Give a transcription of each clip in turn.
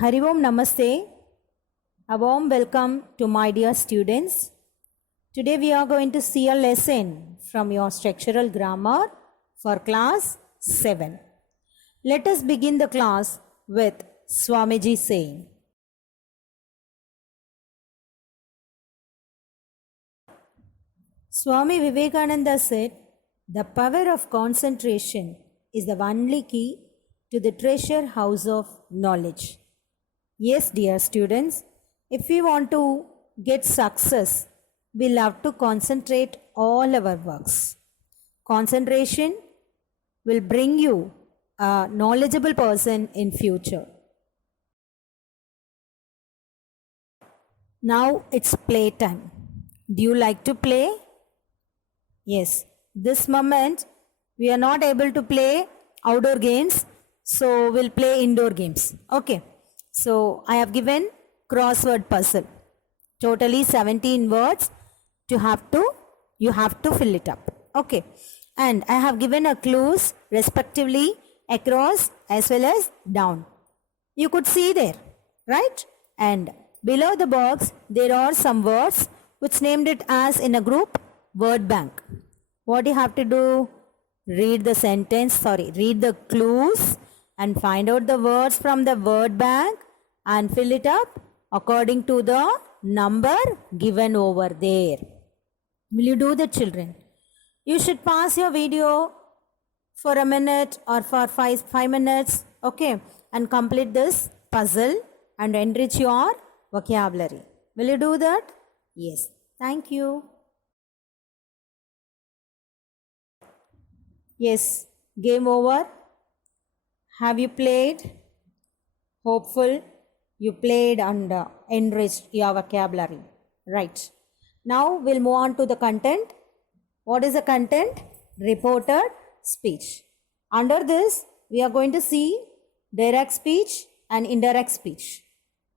Hari Om Namaste. A warm welcome to my dear students. Today we are going to see a lesson from your structural grammar for class 7. Let us begin the class with Swamiji saying, Swami Vivekananda said, the power of concentration is the only key to the treasure house of knowledge. Yes, dear students, if we want to get success, we'll have to concentrate all our works. Concentration will bring you a knowledgeable person in future. Now it's playtime. Do you like to play? Yes, this moment we are not able to play outdoor games, so we'll play indoor games. Okay, so I have given crossword puzzle. Totally 17 words you have to fill it up. Okay, and I have given a clues respectively across as well as down. You could see there, right? And below the box there are some words which named it as in a group word bank. What you have to do? Read the clues and find out the words from the word bank and fill it up according to the number given over there. Will you do that, children? You should pause your video for a minute or for 5 minutes, okay, and complete this puzzle and enrich your vocabulary. Will you do that? Yes. Thank you. Yes, game over. Have you played? Hopeful you played and enriched your vocabulary. Right. Now we'll move on to the content. What is the content? Reported speech. Under this, we are going to see direct speech and indirect speech.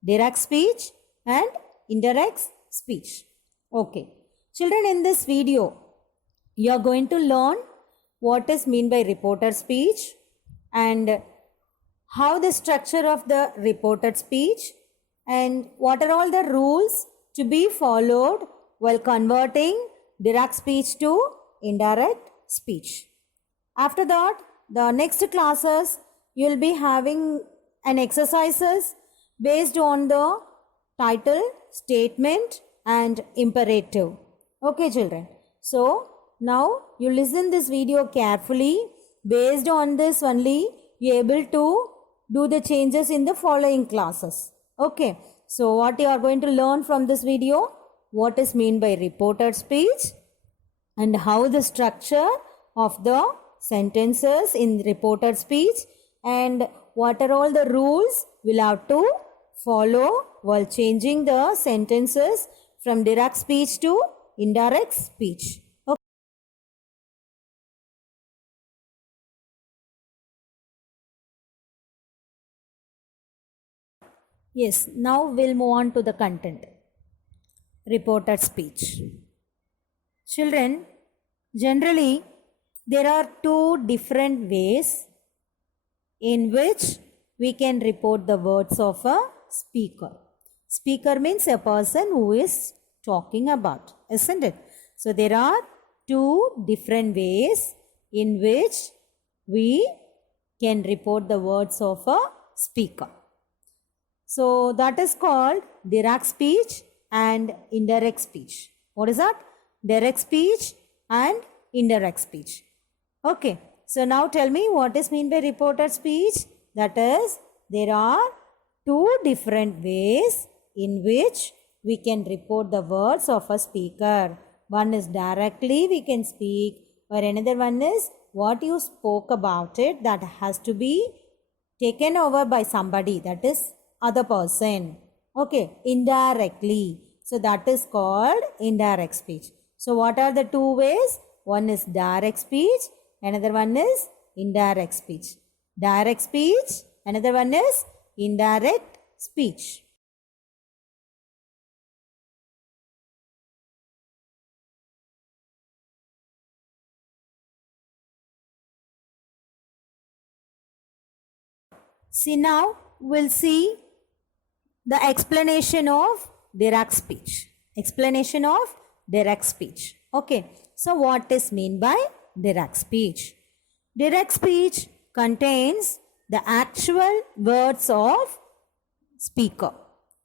Direct speech and indirect speech. Okay. Children, in this video, you are going to learn what is meant by reported speech and how the structure of the reported speech and what are all the rules to be followed while converting direct speech to indirect speech. After that, the next classes you will be having an exercises based on the title, statement and imperative. Okay, children. So, now you listen this video carefully. Based on this only you are able to do the changes in the following classes. Okay. So what you are going to learn from this video? What is meant by reported speech and how the structure of the sentences in reported speech and what are all the rules we'll have to follow while changing the sentences from direct speech to indirect speech. Yes, now we'll move on to the content. Reported speech. Children, generally there are two different ways in which we can report the words of a speaker. Speaker means a person who is talking about, isn't it? So there are two different ways in which we can report the words of a speaker. So that is called direct speech and indirect speech. What is that? Direct speech and indirect speech. Okay. So now tell me what is meant by reported speech. That is, there are two different ways in which we can report the words of a speaker. One is directly we can speak, or another one is what you spoke about it that has to be taken over by somebody, that is other person. Okay, indirectly. So that is called indirect speech. So what are the two ways? One is direct speech, another one is indirect speech. Direct speech, another one is indirect speech. See, now we'll see the explanation of direct speech. Explanation of direct speech. Okay. So what is mean by direct speech? Direct speech contains the actual words of speaker.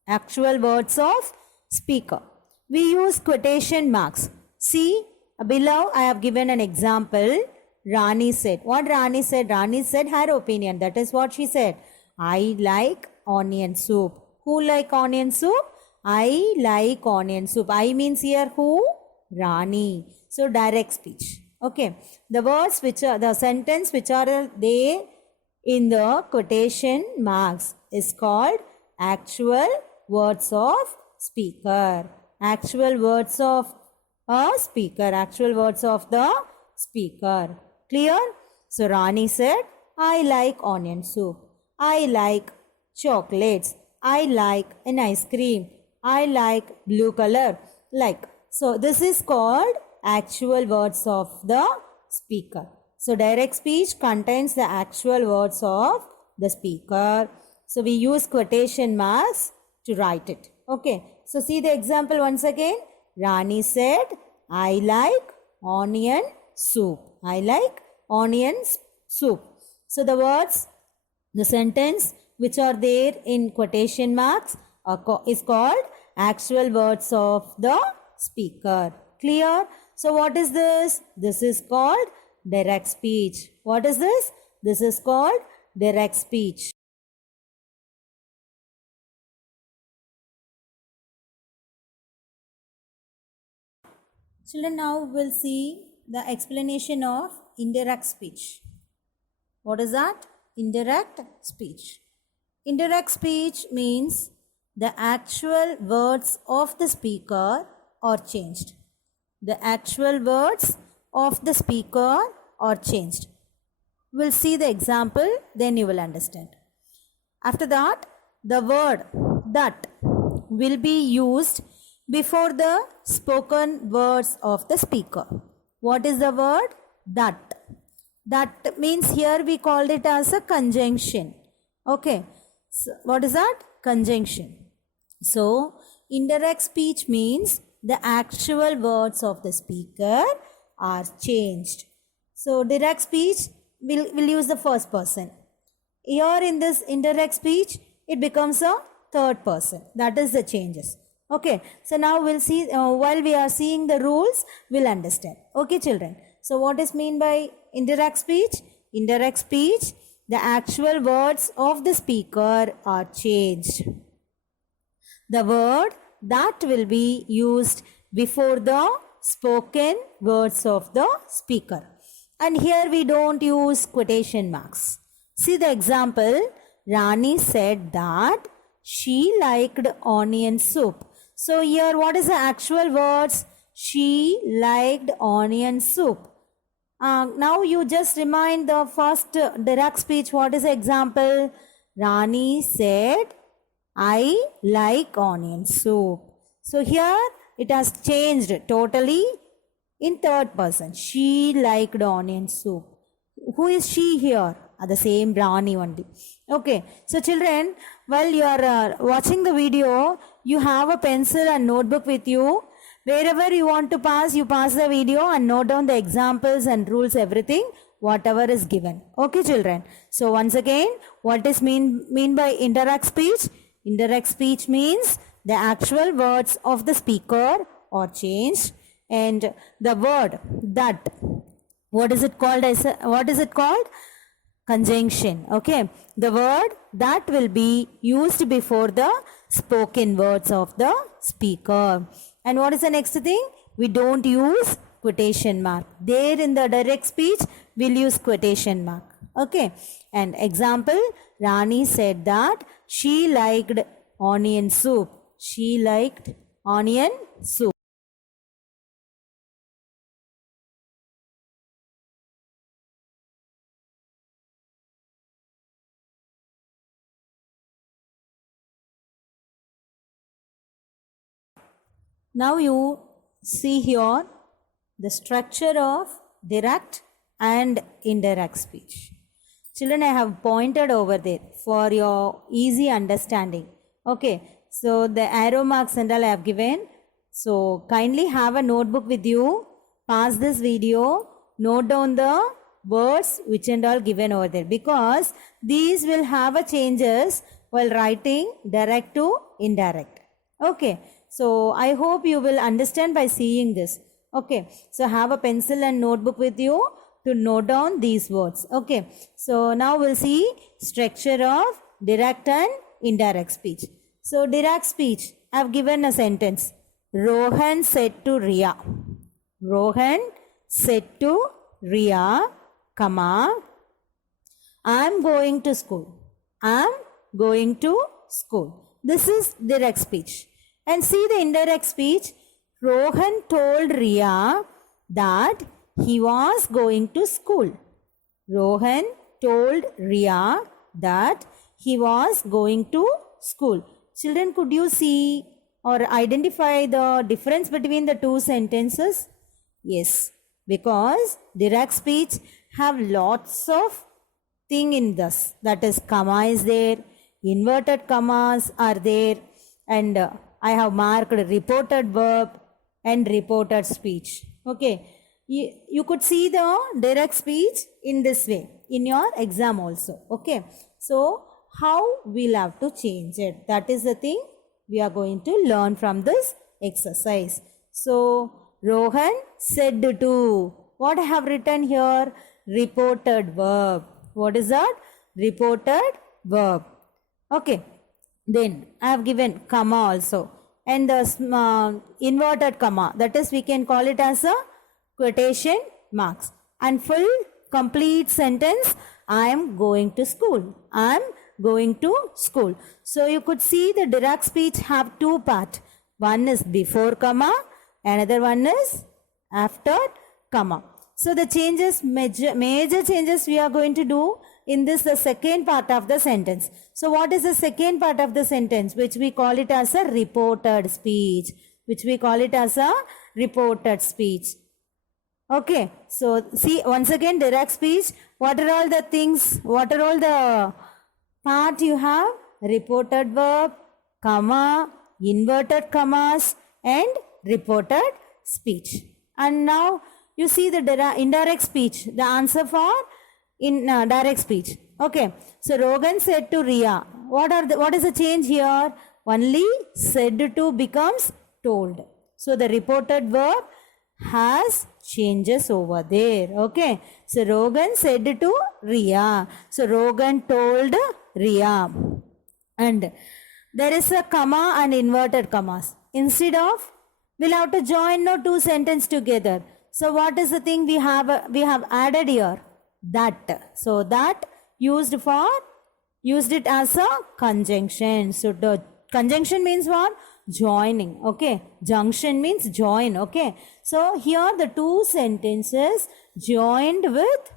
Actual words of speaker. We use quotation marks. See, below I have given an example. Rani said. What Rani said? Rani said her opinion. That is what she said. I like onion soup. Who like onion soup? I like onion soup. I means here who? Rani. So direct speech. Okay. The words which are the sentence which are there in the quotation marks is called actual words of speaker. Actual words of a speaker. Actual words of the speaker. Clear? So Rani said, I like onion soup. I like chocolates. I like an ice cream. I like blue color. Like. So this is called actual words of the speaker. So direct speech contains the actual words of the speaker. So we use quotation marks to write it. Okay. So see the example once again. Rani said, I like onion soup. I like onion soup. So the words, the sentence which are there in quotation marks is called actual words of the speaker. Clear? So what is this? This is called direct speech. What is this? This is called direct speech. Children, now we'll see the explanation of indirect speech. What is that? Indirect speech. Indirect speech means the actual words of the speaker are changed. The actual words of the speaker are changed. We'll see the example, then you will understand. After that, the word that will be used before the spoken words of the speaker. What is the word? That. That means here we called it as a conjunction. Okay. So what is that? Conjunction. So, indirect speech means the actual words of the speaker are changed. So, direct speech will use the first person. Here in this indirect speech, it becomes a third person. That is the changes. Okay. So, now we'll see, while we are seeing the rules, we'll understand. Okay, children. So, what is mean by indirect speech? Indirect speech, the actual words of the speaker are changed. The word that will be used before the spoken words of the speaker. And here we don't use quotation marks. See the example. Rani said that she liked onion soup. So here what is the actual words? She liked onion soup. Now you just remind the first direct speech. What is the example? Rani said, I like onion soup. So here it has changed totally in third person. She liked onion soup. Who is she here? The same Rani only. Okay. So children, while you are watching the video, you have a pencil and notebook with you. Wherever you want to pass, you pass the video and note down the examples and rules, everything, whatever is given. Okay, children. So once again, what is mean by indirect speech? Indirect speech means the actual words of the speaker are changed, and the word that, what is it called? What is it called? Conjunction. Okay. The word that will be used before the spoken words of the speaker. And what is the next thing? We don't use quotation mark. There in the direct speech, we'll use quotation mark. Okay. And example, Rani said that she liked onion soup. She liked onion soup. Now you see here the structure of direct and indirect speech. Children, I have pointed over there for your easy understanding. Okay, so the arrow marks and all I have given. So kindly have a notebook with you. Pause this video. Note down the words which and all given over there, because these will have a changes while writing direct to indirect. Okay, so I hope you will understand by seeing this. Okay, so have a pencil and notebook with you to note down these words. Okay, so now we'll see structure of direct and indirect speech. So direct speech, I've given a sentence. Rohan said to Ria. Rohan said to Ria, comma, I'm going to school. I'm going to school. This is direct speech. And see the indirect speech. Rohan told Ria that he was going to school. Rohan told Ria that he was going to school. Children, could you see or identify the difference between the two sentences? Yes, because direct speech have lots of thing in this. That is, comma is there, inverted commas are there, and I have marked reported verb and reported speech. Okay, you could see the direct speech in this way in your exam also. Okay, so how we'll have to change it, that is the thing we are going to learn from this exercise. So Rohan said to, what I have written here? Reported verb. What is that? Reported verb. Okay, then I have given comma also, and the inverted comma, that is, we can call it as a quotation marks, and full complete sentence, I am going to school. I am going to school. So you could see the direct speech have two parts. One is before comma, another one is after comma. So the changes, major changes we are going to do in this, the second part of the sentence. So what is the second part of the sentence, which we call it as a reported speech, which we call it as a reported speech. Okay, so see once again, direct speech, what are all the things, what are all the part you have? Reported verb, comma, inverted commas, and reported speech. And now you see the indirect speech, the answer for in direct speech. Okay, so Rogan said to Ria, what is the change here? Only said to becomes told. So the reported verb has changes over there. Okay, so Rogan said to Ria. So Rogan told Ria. And there is a comma and inverted commas. Instead of, we'll have to join no two sentences together. So what is the thing we have added here? That. So that used it as a conjunction. So the conjunction means what? Joining. Okay, junction means join. Okay, so here the two sentences joined with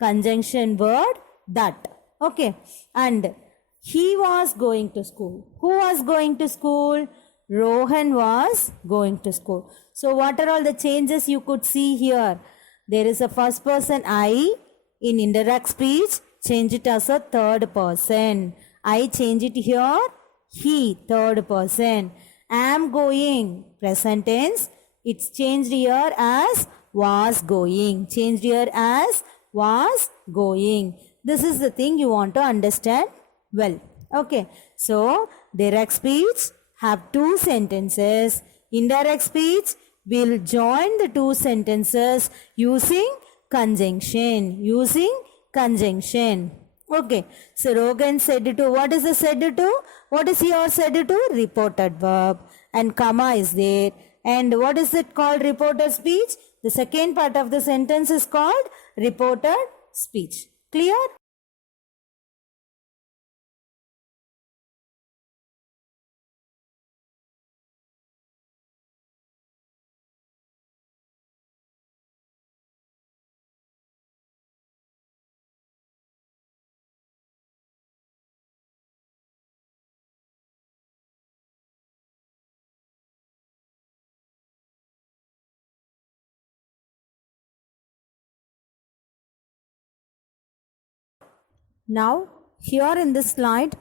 conjunction word that. Okay, and he was going to school. Who was going to school? Rohan was going to school. So what are all the changes you could see here? There is a first person I. In indirect speech, change it as a third person. I change it here, he, third person. Am going, present tense. It's changed here as was going. Changed here as was going. This is the thing you want to understand well. Okay, so direct speech have two sentences. Indirect speech will join the two sentences using conjunction. Okay, so Rogan said to, what is the said to? What is your said to? Reported verb, and comma is there. And what is it called? Reported speech. The second part of the sentence is called reported speech. Clear? Now, here in this slide,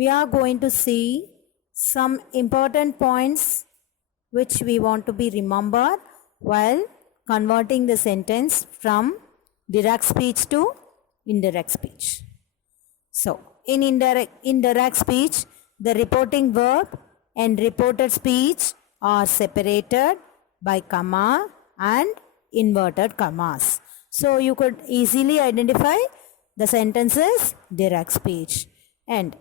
we are going to see some important points which we want to be remembered while converting the sentence from direct speech to indirect speech. So, in indirect speech, the reporting verb and reported speech are separated by comma and inverted commas. So, you could easily identify the sentences direct speech. And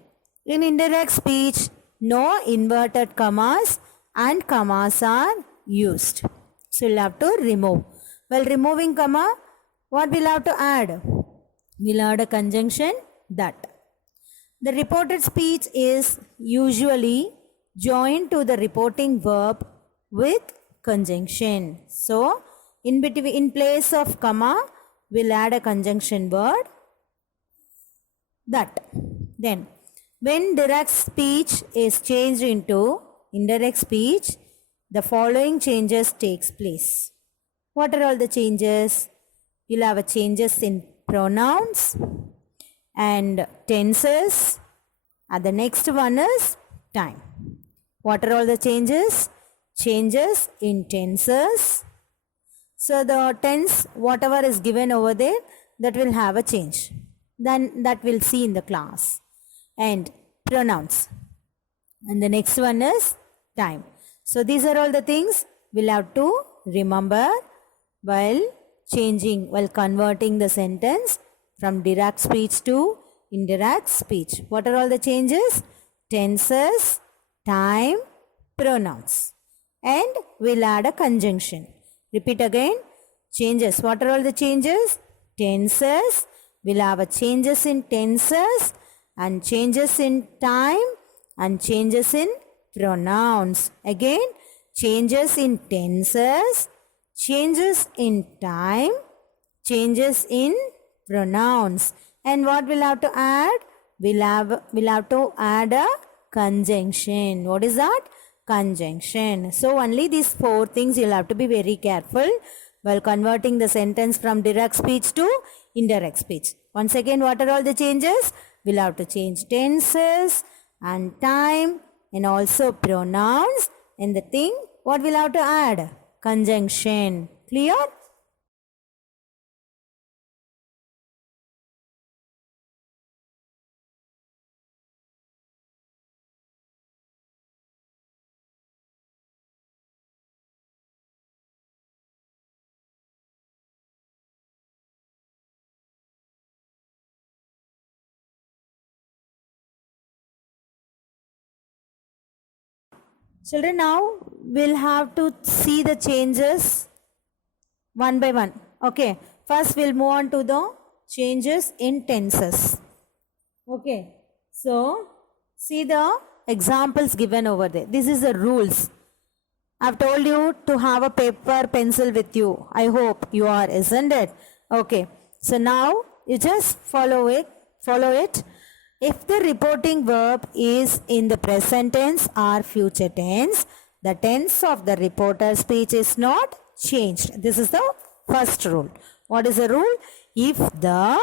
in indirect speech, no inverted commas and commas are used. So, you'll have to remove. While removing comma, what we'll have to add? We'll add a conjunction that. The reported speech is usually joined to the reporting verb with conjunction. So, in place of comma, we'll add a conjunction word that. Then, when direct speech is changed into indirect speech, the following changes takes place. What are all the changes? You'll have a changes in pronouns and tenses, and the next one is time. What are all the changes? Changes in tenses. So the tense, whatever is given over there, that will have a change. Then that we'll see in the class. And pronouns. And the next one is time. So these are all the things we'll have to remember while converting the sentence from direct speech to indirect speech. What are all the changes? Tenses, time, pronouns. And we'll add a conjunction. Repeat again. Changes. What are all the changes? Tenses. We'll have a changes in tenses and changes in time and changes in pronouns. Again, changes in tenses, changes in time, changes in pronouns. And what we'll have to add? We'll have to add a conjunction. What is that? Conjunction. So only these 4 things you'll have to be very careful while converting the sentence from direct speech to indirect speech. Once again, what are all the changes? We'll have to change tenses and time and also pronouns. And the thing, what we'll have to add? Conjunction. Clear? Children, now we'll have to see the changes one by one. Okay. First, we'll move on to the changes in tenses. Okay. So, see the examples given over there. This is the rules. I've told you to have a paper, pencil with you. I hope you are, isn't it? Okay. So, now you just follow it. If the reporting verb is in the present tense or future tense, the tense of the reporter speech is not changed. This is the first rule. What is the rule? If the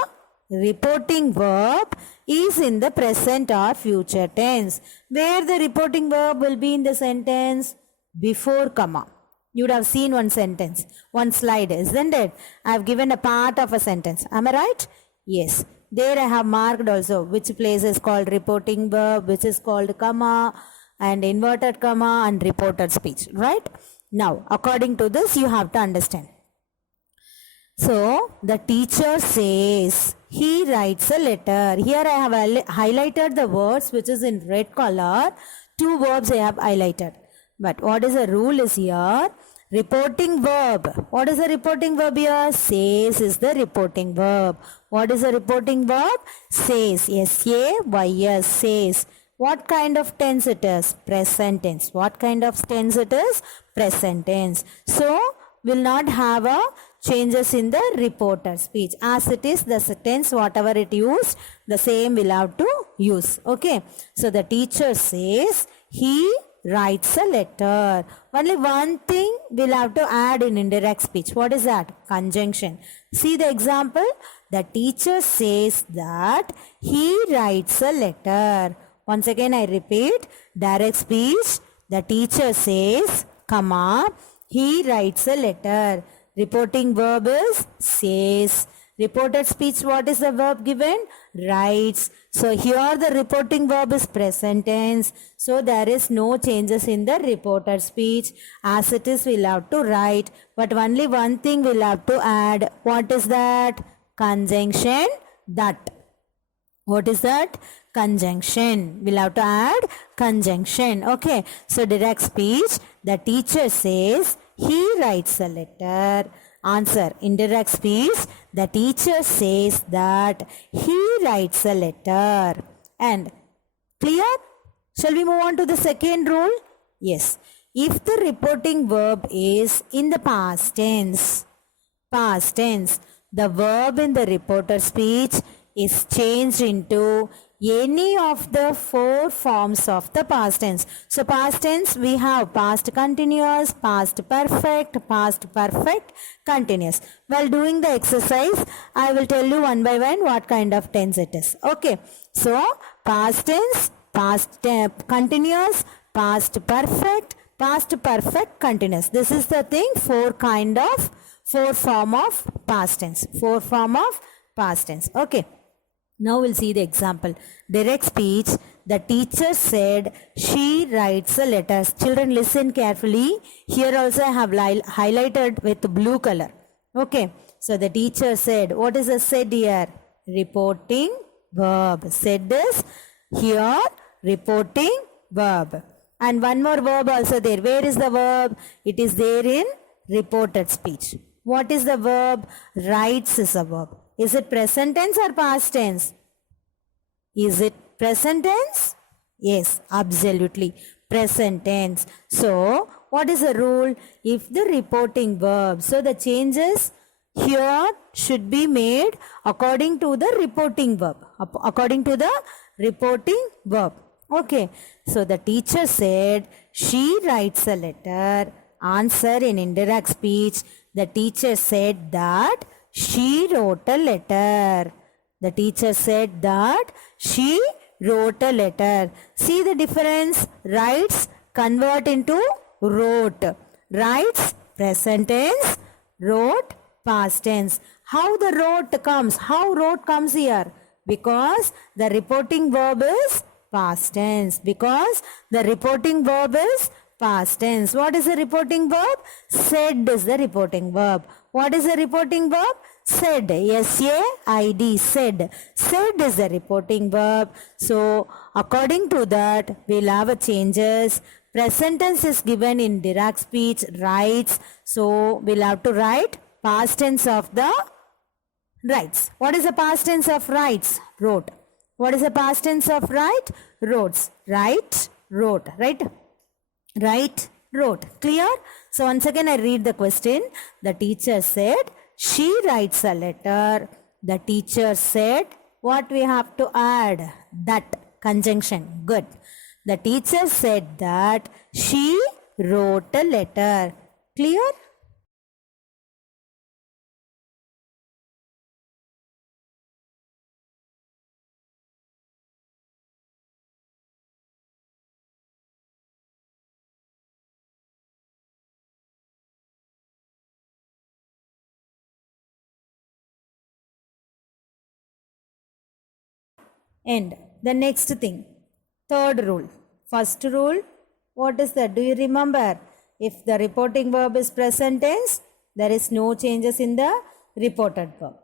reporting verb is in the present or future tense, where the reporting verb will be in the sentence before comma. You would have seen one sentence, one slide, isn't it? I have given a part of a sentence. Am I right? Yes. There I have marked also which place is called reporting verb, which is called comma and inverted comma and reported speech, right? Now, according to this, you have to understand. So, the teacher says, he writes a letter. Here I have highlighted the words which is in red color. 2 verbs I have highlighted. But what is the rule is here? Reporting verb. What is the reporting verb here? Says is the reporting verb. What is the reporting verb? Says. S-A-Y-S. Says. What kind of tense it is? Present tense. What kind of tense it is? Present tense. So, will not have a changes in the reporter speech. As it is the tense, whatever it used, the same will have to use. Okay. So, the teacher says, he writes a letter. Only one thing we'll have to add in indirect speech. What is that? Conjunction. See the example. The teacher says that he writes a letter. Once again I repeat, direct speech, the teacher says, comma, he writes a letter. Reporting verb is says. Reported speech, what is the verb given? Writes. So here the reporting verb is present tense. So there is no changes in the reported speech. As it is, we'll have to write. But only one thing we'll have to add. What is that? Conjunction that. What is that? Conjunction. We'll have to add conjunction. Okay. So direct speech, the teacher says, he writes a letter. Answer. Indirect speech, the teacher says that he writes a letter. And clear? Shall we move on to the second rule? Yes. If the reporting verb is in the past tense, the verb in the reported speech is changed into any of the four forms of the past tense. So past tense, we have past continuous, past perfect continuous. While doing the exercise, I will tell you one by one what kind of tense it is. Okay. So past tense, past continuous, past perfect continuous. This is the thing, four form of past tense. Four form of past tense. Okay. Now we'll see the example. Direct speech, the teacher said she writes a letter. Children, listen carefully. Here also I have highlighted with blue color. Okay. So the teacher said, what is the said here? Reporting verb. Said is here reporting verb. And one more verb also there. Where is the verb? It is there in reported speech. What is the verb? Writes is a verb. Is it present tense or past tense? Is it present tense? Yes, absolutely. Present tense. So, what is the rule? If the reporting verb, so the changes here should be made according to the reporting verb. According to the reporting verb. Okay. So, the teacher said she writes a letter. Answer in indirect speech. The teacher said that she wrote a letter. The teacher said that she wrote a letter. See the difference? Writes convert into wrote. Writes present tense, wrote past tense. How the wrote comes? How wrote comes here? Because the reporting verb is past tense. Because the reporting verb is past tense. What is the reporting verb? Said is the reporting verb. What is the reporting verb? Said. S-A-I-D. Said. Said is the reporting verb. So, according to that, we'll have a changes. Present tense is given in direct speech, writes. So, we'll have to write past tense of the writes. What is the past tense of writes? Wrote. What is the past tense of write? Wrote. Write, wrote. Right? Write, wrote. Clear? So once again I read the question. The teacher said she writes a letter. The teacher said, what we have to add? That conjunction. Good. The teacher said that she wrote a letter. Clear? End. The next thing. Third rule. First rule. What is that? Do you remember? If the reporting verb is present tense, there is no changes in the reported verb.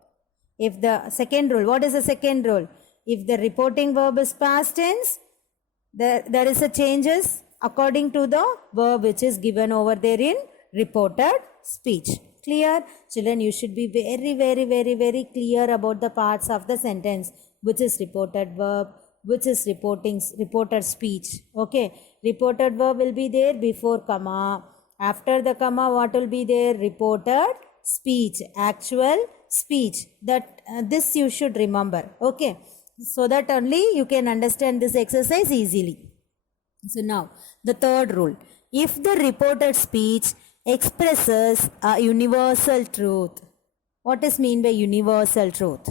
If the second rule, what is the second rule? If the reporting verb is past tense, there is a changes according to the verb which is given over there in reported speech. Clear? Children, you should be very clear about the parts of the sentence, which is reported verb, which is reported speech. Okay. Reported verb will be there before comma. After the comma, what will be there? Reported speech, actual speech. That this you should remember. Okay. So that only you can understand this exercise easily. So now, the third rule. If the reported speech expresses a universal truth. What is mean by universal truth?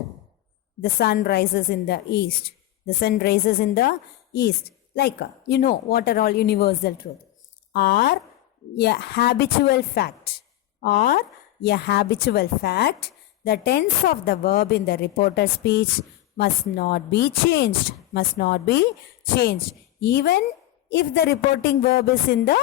The sun rises in the east. The sun rises in the east. Like, you know, what are all universal truth? Or a habitual fact. Or a habitual fact. The tense of the verb in the reported speech must not be changed. Must not be changed. Even if the reporting verb is in the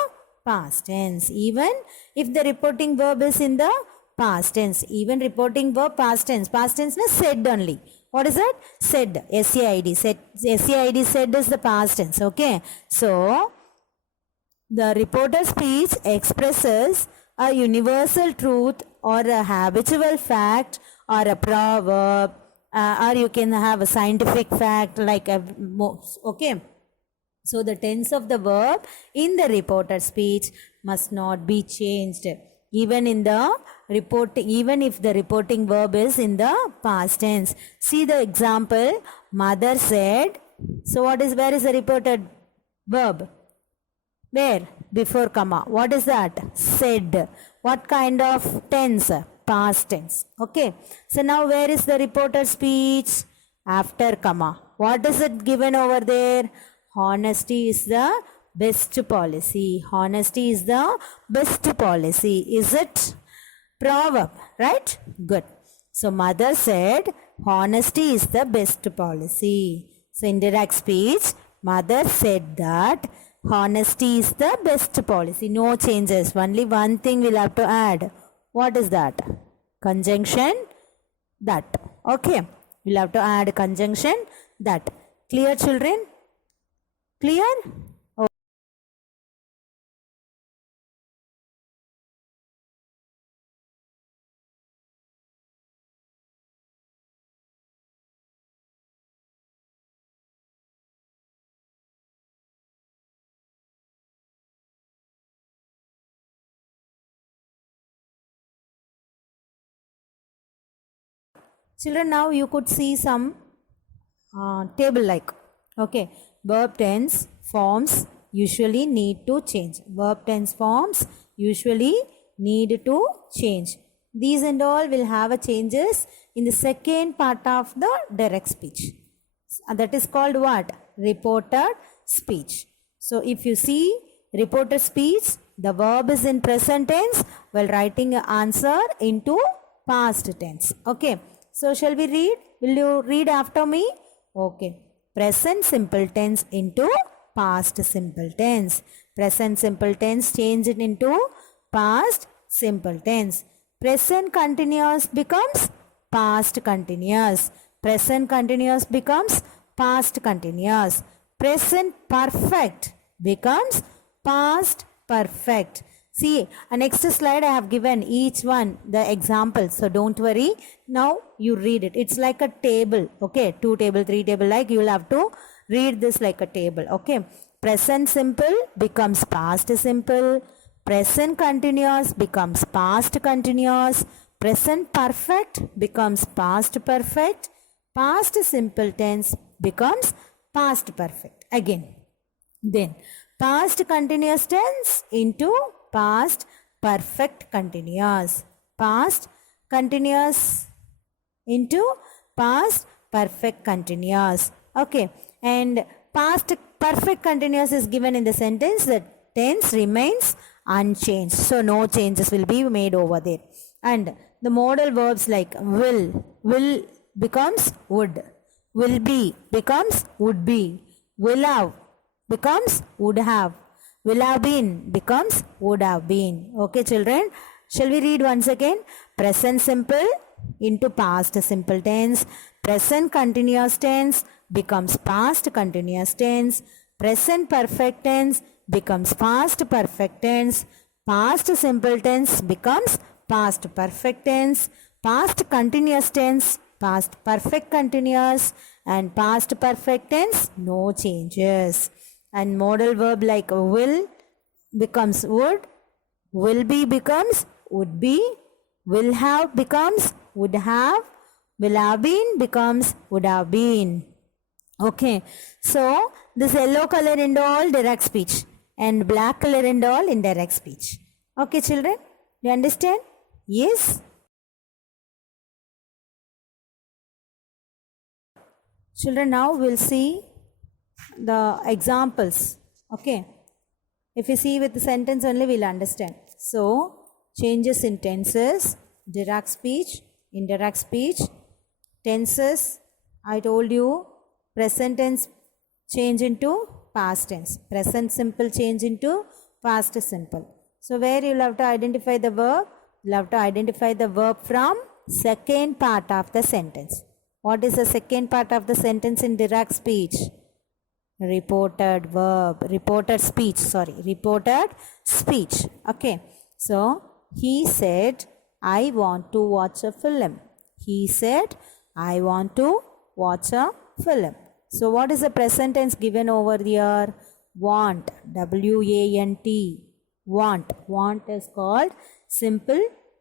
past tense. Even if the reporting verb is in the past tense. Even reporting verb past tense. Past tense is said only. What is that? Said. S-A-I-D. Said. S-A-I-D said is the past tense. Okay. So, the reported speech expresses a universal truth or a habitual fact or a proverb, or you can have a scientific fact like a, okay. So the tense of the verb in the reported speech must not be changed. Even in the even if the reporting verb is in the past tense. See the example, mother said. So where is the reported verb? Where? Before comma. What is that? Said. What kind of tense? Past tense. Okay. So now where is the reported speech? After comma. What is it given over there? Honesty is the best policy. Honesty is the best policy. Is it? Proverb. Right? Good. So mother said, honesty is the best policy. So indirect speech, mother said that honesty is the best policy. No changes. Only one thing we'll have to add. What is that? Conjunction that. Okay. We'll have to add conjunction that. Clear, children? Clear? Okay. Children, now you could see some table like. Okay. Verb tense forms usually need to change. Verb tense forms usually need to change. These and all will have a changes in the second part of the direct speech. That is called what? Reported speech. So if you see reported speech, the verb is in present tense while writing an answer into past tense. Okay. So shall we read? Will you read after me? Okay. Present simple tense into past simple tense. Present simple tense changed into past simple tense. Present continuous becomes past continuous. Present continuous becomes past continuous. Present perfect becomes past perfect. See, next slide I have given each one the example. So don't worry. Now you read it. It's like a table. Okay. 2 table, 3 table like you will have to read this like a table. Okay. Present simple becomes past simple. Present continuous becomes past continuous. Present perfect becomes past perfect. Past simple tense becomes past perfect. Again. Then past continuous tense into past perfect continuous. Past continuous into past perfect continuous. Okay. And past perfect continuous is given in the sentence. The tense remains unchanged. So no changes will be made over there. And the modal verbs like will becomes would. Will be becomes would be. Will have becomes would have. Will have been becomes would have been. Okay, children. Shall we read once again? Present simple into past simple tense. Present continuous tense becomes past continuous tense. Present perfect tense becomes past perfect tense. Past simple tense becomes past perfect tense. Past continuous tense, past perfect continuous, and past perfect tense, no changes. And modal verb like will becomes would, will be becomes would be, will have becomes would have, will have been becomes would have been. Okay, so this yellow color and all direct speech and black color and all indirect speech. Okay, children, you understand? Yes. Children, now we'll see the examples. Okay. If you see with the sentence only, we'll understand. So, changes in tenses, direct speech, indirect speech, tenses, I told you, present tense change into past tense, present simple change into past simple. So, where you'll have to identify the verb? You'll have to identify the verb from second part of the sentence. What is the second part of the sentence in direct speech? Reported verb, reported speech, reported speech. Okay. So, he said, I want to watch a film. He said, I want to watch a film. So, what is the present tense given over here? Want, W-A-N-T, want. Want is called simple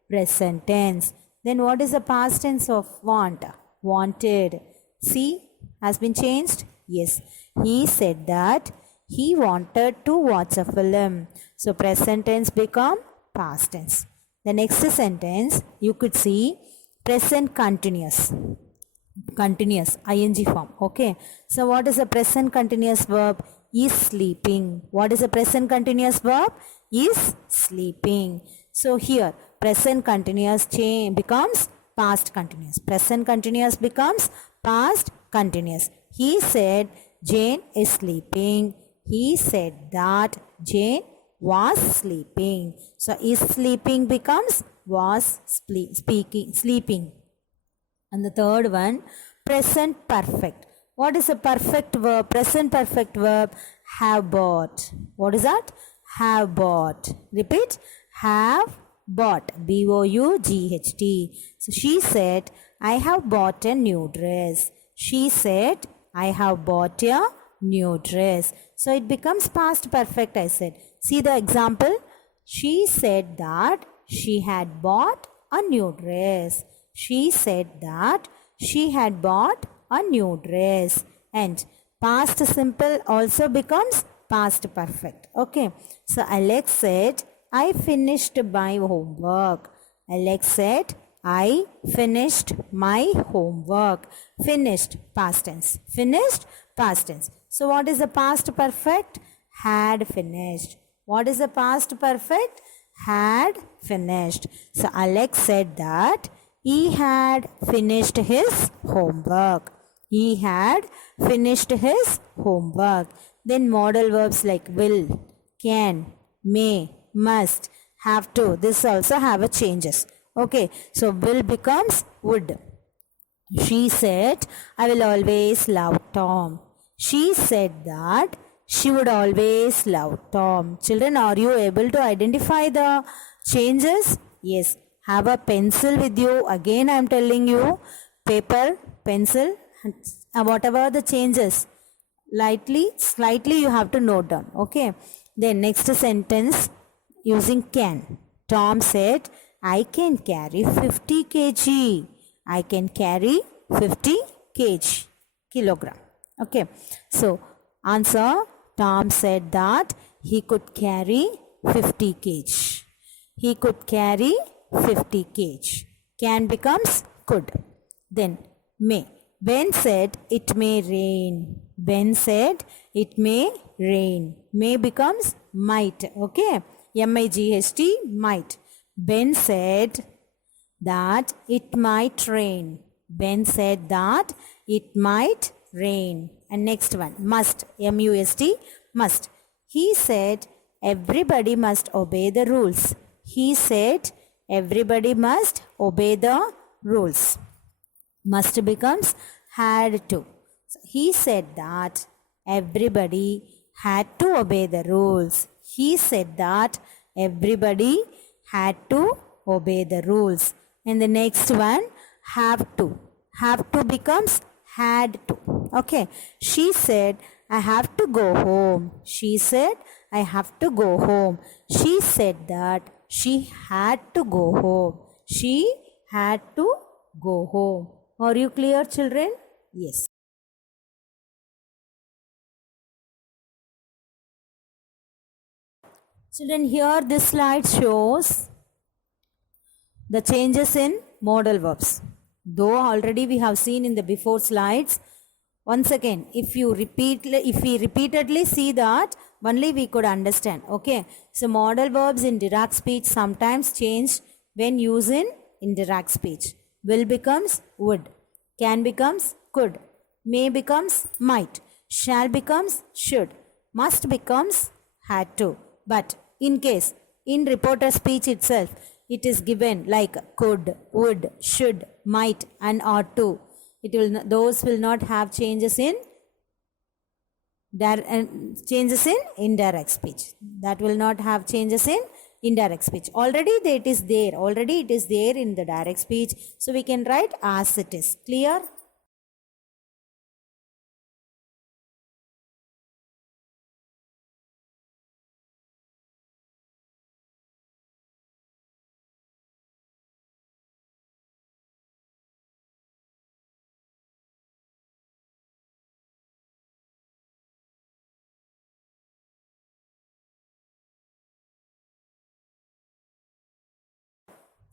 present tense. Then what is the past tense of want? Wanted. See, has been changed? Yes. He said that he wanted to watch a film. So, present tense become past tense. The next sentence, you could see present continuous. Continuous, ing form. Okay. So, what is a present continuous verb? Is sleeping. What is a present continuous verb? Is sleeping. So, here, present continuous becomes past continuous. Present continuous becomes past continuous. He said Jane is sleeping. He said that Jane was sleeping. So, is sleeping becomes was sleeping. And the third one, present perfect. What is a perfect verb? Present perfect verb, have bought. What is that? Have bought. Repeat, have bought. B-O-U-G-H-T. So, she said, I have bought a new dress. She said, I have bought a new dress. So, it becomes past perfect, I said. See the example. She said that she had bought a new dress. She said that she had bought a new dress. And past simple also becomes past perfect. Okay. So, Alex said, I finished my homework. Alex said, I finished my homework. Finished, past tense. Finished, past tense. So, what is the past perfect? Had finished. What is the past perfect? Had finished. So, Alex said that he had finished his homework. He had finished his homework. Then modal verbs like will, can, may, must, have to. This also have a changes. Okay. So, will becomes would. She said, I will always love Tom. She said that she would always love Tom. Children, are you able to identify the changes? Yes. Have a pencil with you. Again, I am telling you, paper, pencil, and whatever the changes, slightly you have to note down. Okay. Then next sentence using can. Tom said, I can carry 50 kg. I can carry 50 kilogram. Okay. So, answer, Tom said that he could carry 50 kg. He could carry 50 kg. Can becomes could. Then may. Ben said it may rain. Ben said it may rain. May becomes might. Okay. M-I-G-H-T, might. Ben said that it might rain. Ben said that it might rain. And next one, must. M-U-S-T, must. He said everybody must obey the rules. He said everybody must obey the rules. Must becomes had to. So, he said that everybody had to obey the rules. He said that everybody had to obey the rules. And the next one, have to. Have to becomes had to. Okay. She said, I have to go home. She said, I have to go home. She said that she had to go home. She had to go home. Are you clear, children? Yes. Children, here this slide shows the changes in modal verbs. Though already we have seen in the before slides, Once again, if we repeatedly see that, only we could understand. Okay. So modal verbs in direct speech sometimes change when used in indirect speech. Will becomes would. Can becomes could. May becomes might. Shall becomes should. Must becomes had to. But in case, in reporter speech itself, it is given like could, would, should, might and ought to. Those will not have changes in indirect speech. That will not have changes in indirect speech. Already it is there. Already it is there in the direct speech. So we can write as it is. Clear?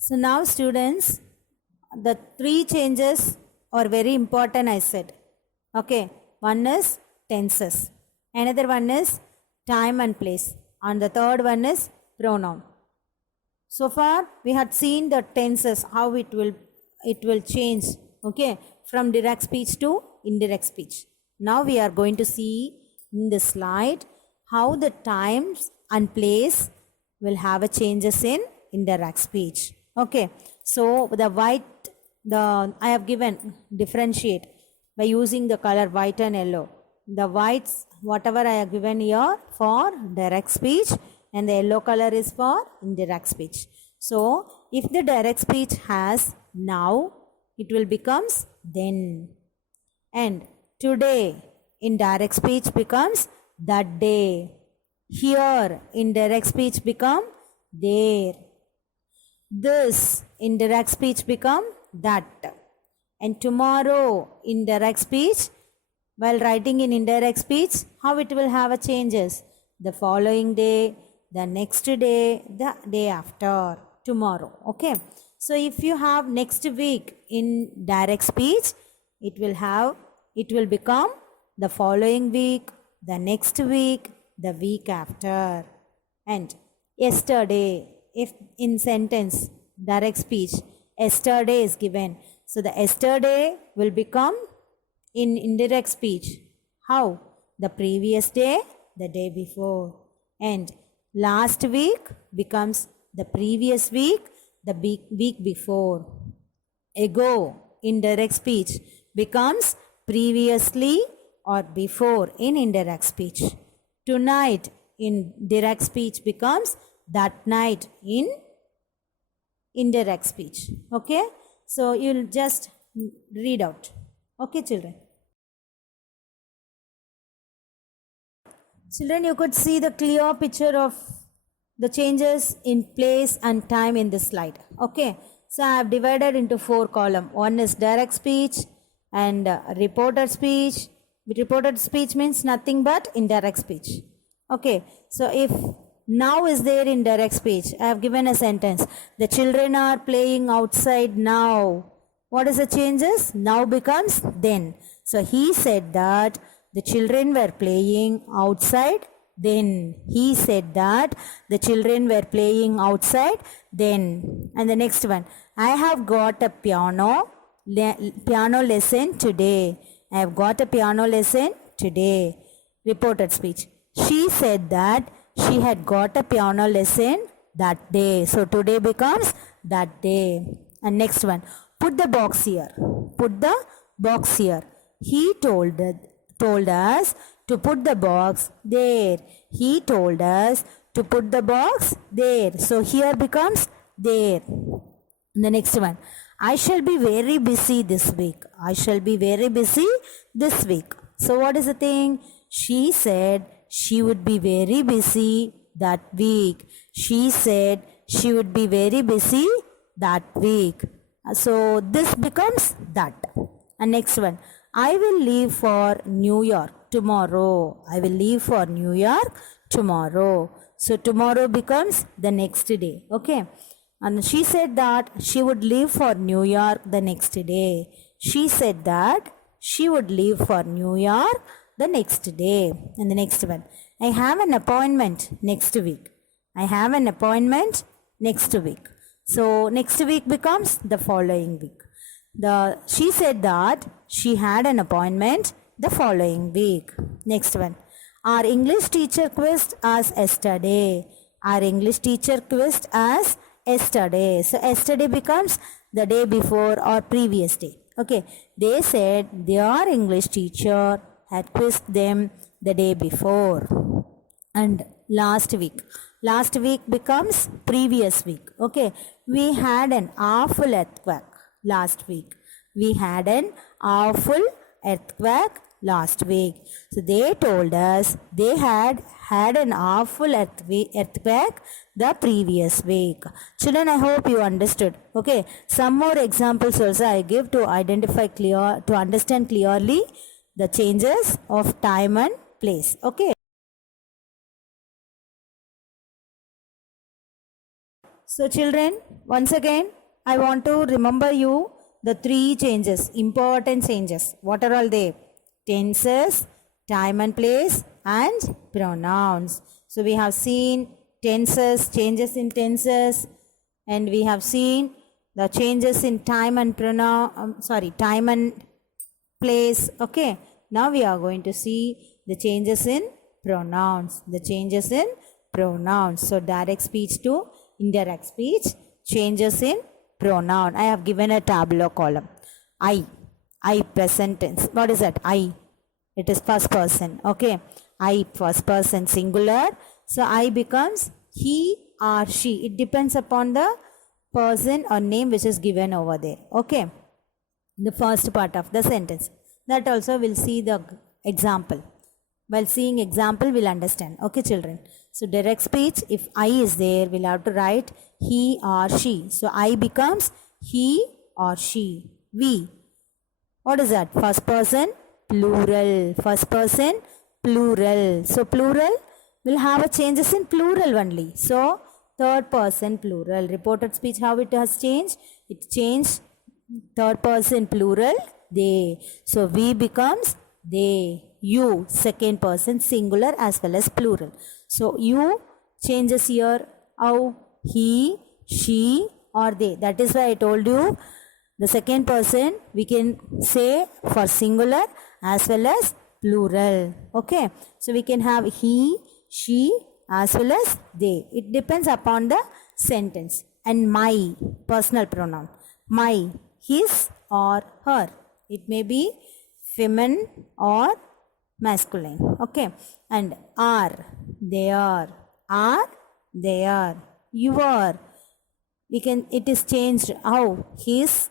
So now students, the three changes are very important, I said. Okay, one is tenses, another one is time and place, and the third one is pronoun. So far we had seen the tenses, how it will change, okay, from direct speech to indirect speech. Now we are going to see in the slide how the times and place will have a changes in indirect speech. Okay, so I have given differentiate by using the color white and yellow. The whites, whatever I have given here for direct speech, and the yellow color is for indirect speech. So if the direct speech has now, it will becomes then. And today in direct speech becomes that day. Here in direct speech become there. This in direct speech become that. And tomorrow in direct speech, while writing in indirect speech, how it will have a changes? The following day, the next day, the day after, tomorrow. Okay. So if you have next week in direct speech, it will become the following week, the next week, the week after. And yesterday, if in sentence, direct speech, yesterday is given. So the yesterday will become in indirect speech. How? The previous day, the day before. And last week becomes the previous week, the week before. Ago in direct speech becomes previously or before in indirect speech. Tonight in direct speech becomes that night in indirect speech. Okay, so you'll just read out. Okay, children. Children, you could see the clear picture of the changes in place and time in this slide. Okay, so I have divided into 4 columns. One is direct speech and reported speech. Reported speech means nothing but indirect speech. Okay, so if now is there in direct speech, I have given a sentence. The children are playing outside now. What is the changes? Now becomes then. So he said that the children were playing outside then. He said that the children were playing outside then. And the next one, I have got a piano lesson today. I have got a piano lesson today. Reported speech. She said that she had got a piano lesson that day. So today becomes that day. And next one, put the box here. Put the box here. He told us to put the box there. He told us to put the box there. So here becomes there. The next one, I shall be very busy this week. I shall be very busy this week. So what is the thing? She said she would be very busy that week. She said she would be very busy that week. So this becomes that. And next one, I will leave for New York tomorrow. I will leave for New York tomorrow. So tomorrow becomes the next day. Okay. And she said that she would leave for New York the next day. She said that she would leave for New York the next day. And the next one, I have an appointment next week. I have an appointment next week. So next week becomes the following week. She said that she had an appointment the following week. Next one, our English teacher quizzed us yesterday. Our English teacher quizzed us yesterday. So yesterday becomes the day before or previous day. Okay, they said their English teacher had quizzed them the day before. And last week becomes previous week. Okay, we had an awful earthquake last week. We had an awful earthquake last week. So they told us they had an awful earthquake the previous week. Children, I hope you understood. Okay, some more examples also I give to understand clearly the changes of time and place. Okay. So children, once again, I want to remember you the three changes, important changes. What are all they? Tenses, time and place, and pronouns. So we have seen tenses, changes in tenses, and we have seen the changes in time and time and place. Okay, now we are going to see the changes in pronouns. So direct speech to indirect speech, changes in pronoun. I have given a tabular column. I present tense. What is that? I. It is first person. Okay. I first person singular. So I becomes he or she. It depends upon the person or name which is given over there. Okay. The first part of the sentence. That also we'll see the example. While seeing example, we'll understand. Okay, children. So direct speech, if I is there, we'll have to write he or she. So I becomes he or she. We. What is that? First person, plural. First person, plural. So plural will have a changes in plural only. So third person, plural. Reported speech, how it has changed? It changed third person, plural, they. So we becomes they. You, second person, singular as well as plural. So you changes here, how, he, she or they. That is why I told you the second person we can say for singular as well as plural. Okay. So we can have he, she as well as they. It depends upon the sentence. And my, personal pronoun. My, his or her. It may be feminine or masculine. Okay. And are, they are, your. It is changed how, his,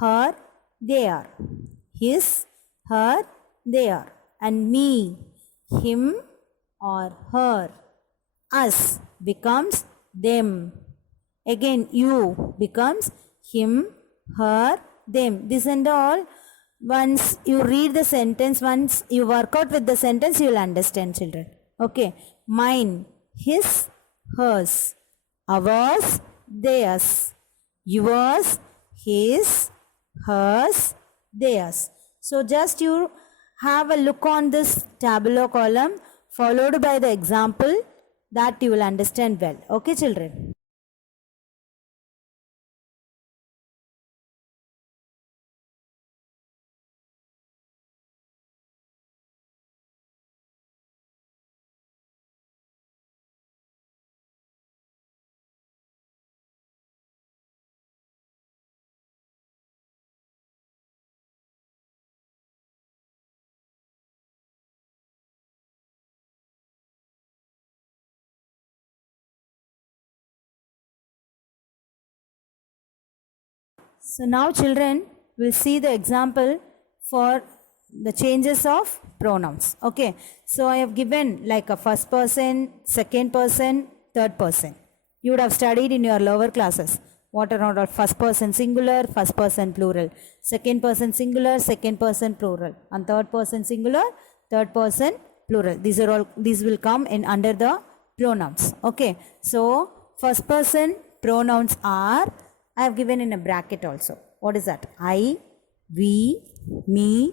her, they are. His, her, they are. And me, him or her. Us becomes them. Again, you becomes him, her, them. This and all, once you read the sentence, once you work out with the sentence, you will understand, children. Okay. Mine, his, hers. Ours, theirs. Yours, his, hers, theirs. So just you have a look on this tabular column followed by the example, that you will understand well. Okay, children. So now children will see the example for the changes of pronouns. Okay. So I have given like a first person, second person, third person. You would have studied in your lower classes. What are all first person singular, first person plural, second person singular, second person plural, and third person singular, third person plural. These will come in under the pronouns. Okay. So first person pronouns are, I have given in a bracket also. What is that? I, we, me,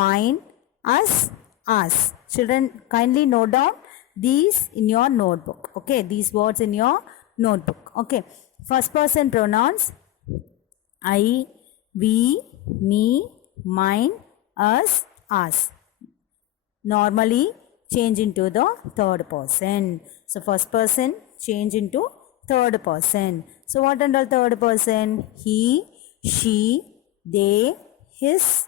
mine, us, us. Children, kindly note down these in your notebook. Okay, these words in your notebook. Okay, first person pronouns I, we, me, mine, us, us. Normally change into the third person. So first person change into third person. So what under third person? He, she, they, his,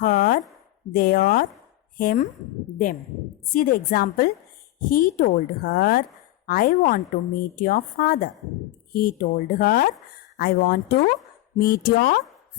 her, their, him, them. See the example. He told her, I want to meet your father. He told her, I want to meet your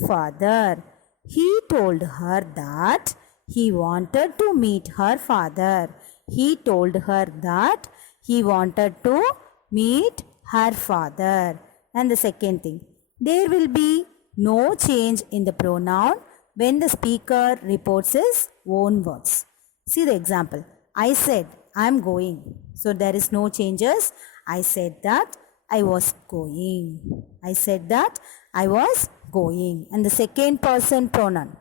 father. He told her that he wanted to meet her father. He told her that he wanted to meet her father. And the second thing, there will be no change in the pronoun when the speaker reports his own words. See the example. I said, I am going. So there is no changes. I said that I was going. I said that I was going. And the second person pronoun.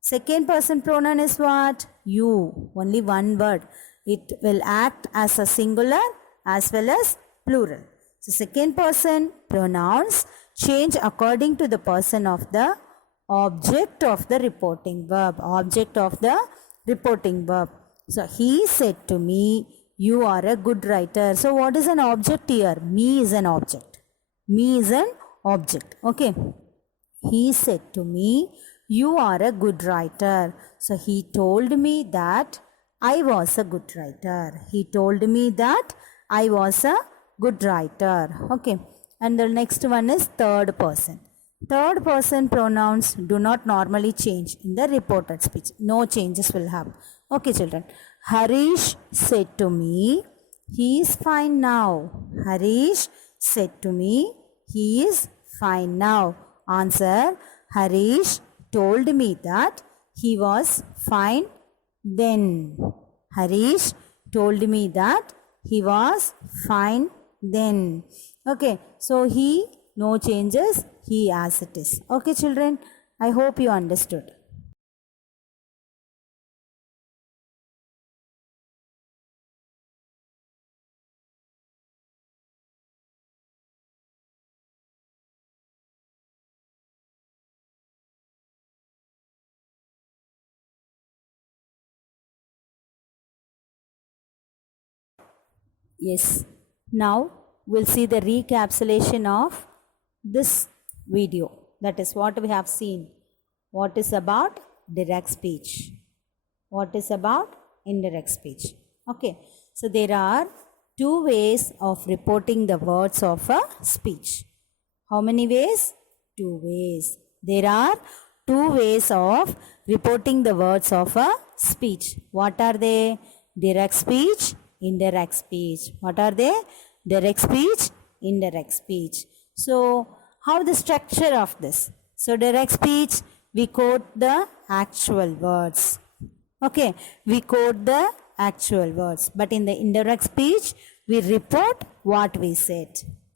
Second person pronoun is what? You. Only one word. It will act as a singular as well as plural. So second person pronouns change according to the person of the object of the reporting verb. Object of the reporting verb. So he said to me, you are a good writer. So what is an object here? Me is an object. Me is an object. Okay. He said to me, you are a good writer. So he told me that I was a good writer. He told me that I was a good writer. Okay. And the next one is third person. Third person pronouns do not normally change in the reported speech. No changes will have. Okay, children. Harish said to me, he is fine now. Harish said to me, he is fine now. Answer, Harish told me that he was fine then. Harish told me that he was fine then. Okay, so he, no changes, he as it is. Okay, children, I hope you understood. Yes, now we'll see the recapitulation of this video. That is what we have seen. What is about direct speech? What is about indirect speech? Okay, so there are two ways of reporting the words of a speech. How many ways? Two ways. There are two ways of reporting the words of a speech. What are they? Direct speech, indirect speech. What are they? Direct speech, indirect speech. So, how the structure of this? So, direct speech, we quote the actual words. Okay, we quote the actual words. But in the indirect speech, we report what we said.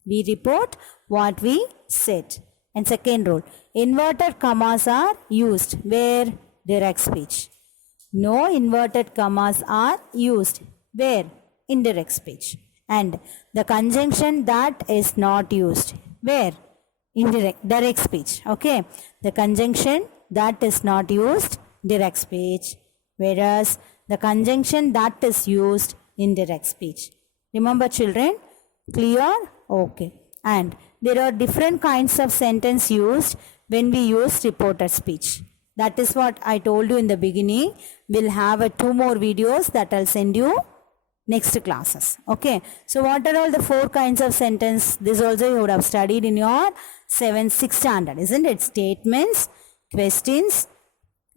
We report what we said. And second rule, inverted commas are used where? Direct speech. No inverted commas are used where? Indirect speech. And the conjunction that is not used where? Direct speech. Okay, the conjunction that is not used, direct speech, whereas the conjunction that is used in direct speech. Remember, children? Clear? Okay. And there are different kinds of sentence used when we use reported speech. That is what I told you in the beginning. We'll have two more videos that I'll send you next classes. Okay. So what are all the four kinds of sentence? This also you would have studied in your 6th standard, isn't it? Statements, questions,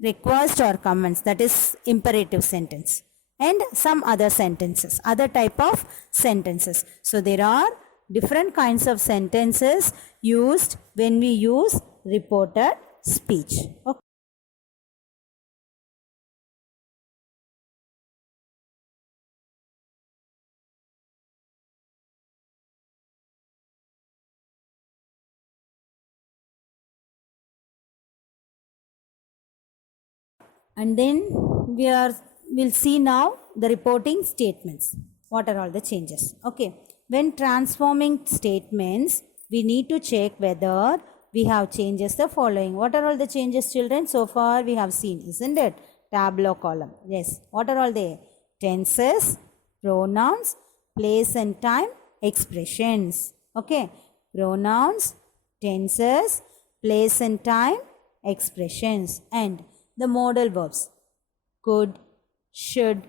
request or comments, that is imperative sentence, and some other sentences, other type of sentences. So there are different kinds of sentences used when we use reported speech. Okay. And then we'll see now the reporting statements. What are all the changes? Okay, when transforming statements, we need to check whether we have changes the following. What are all the changes, children? So far we have seen, isn't it? Tableau column. Yes. What are all they? Tenses, pronouns, place and time, expressions. Okay, pronouns, tenses, place and time, expressions, and the modal verbs: could, should,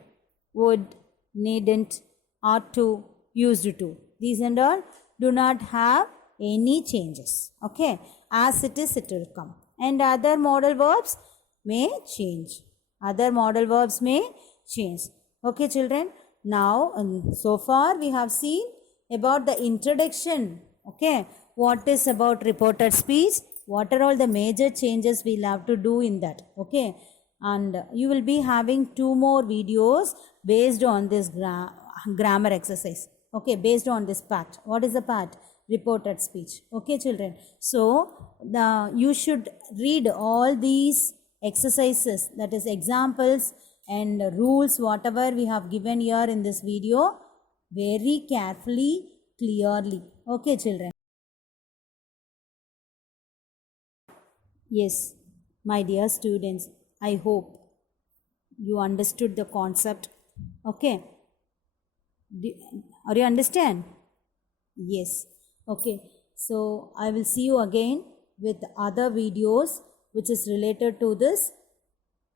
would, needn't, ought to, used to. These and all do not have any changes. Okay, as it is, it will come. And other modal verbs may change. Other modal verbs may change. Okay, children. Now, so far we have seen about the introduction. Okay, what is about reported speech? What are all the major changes we'll have to do in that? Okay, and you will be having 2 more videos based on this grammar exercise. Okay, based on this part. What is the part? Reported speech. Okay, children. So you should read all these exercises, that is examples and rules, whatever we have given here in this video, very carefully, clearly. Okay, children. Yes, my dear students, I hope you understood the concept. Okay, are you understand? Yes. Okay, so I will see you again with other videos which is related to this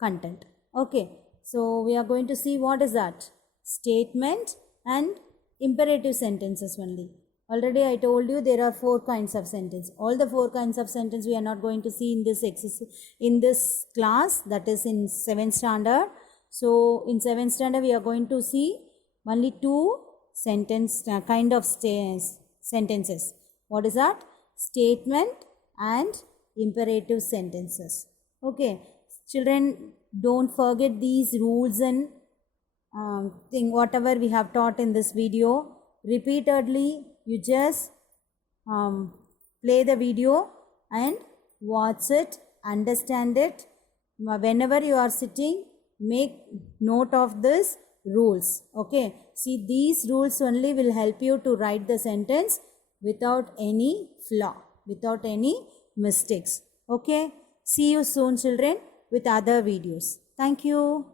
content. Okay, so we are going to see what is that? Statement and imperative sentences only. Already I told you there are 4 kinds of sentence. All the 4 kinds of sentence we are not going to see in this exercise, in this class, that is in 7th standard. So in 7th standard we are going to see only 2 sentence kind of sentences. What is that? Statement and imperative sentences. Okay, children, don't forget these rules and thing whatever we have taught in this video. Repeatedly you just play the video and watch it, understand it. Whenever you are sitting, make note of this rules. Okay, see, these rules only will help you to write the sentence without any flaw, without any mistakes. Okay, see you soon, children, with other videos. Thank you.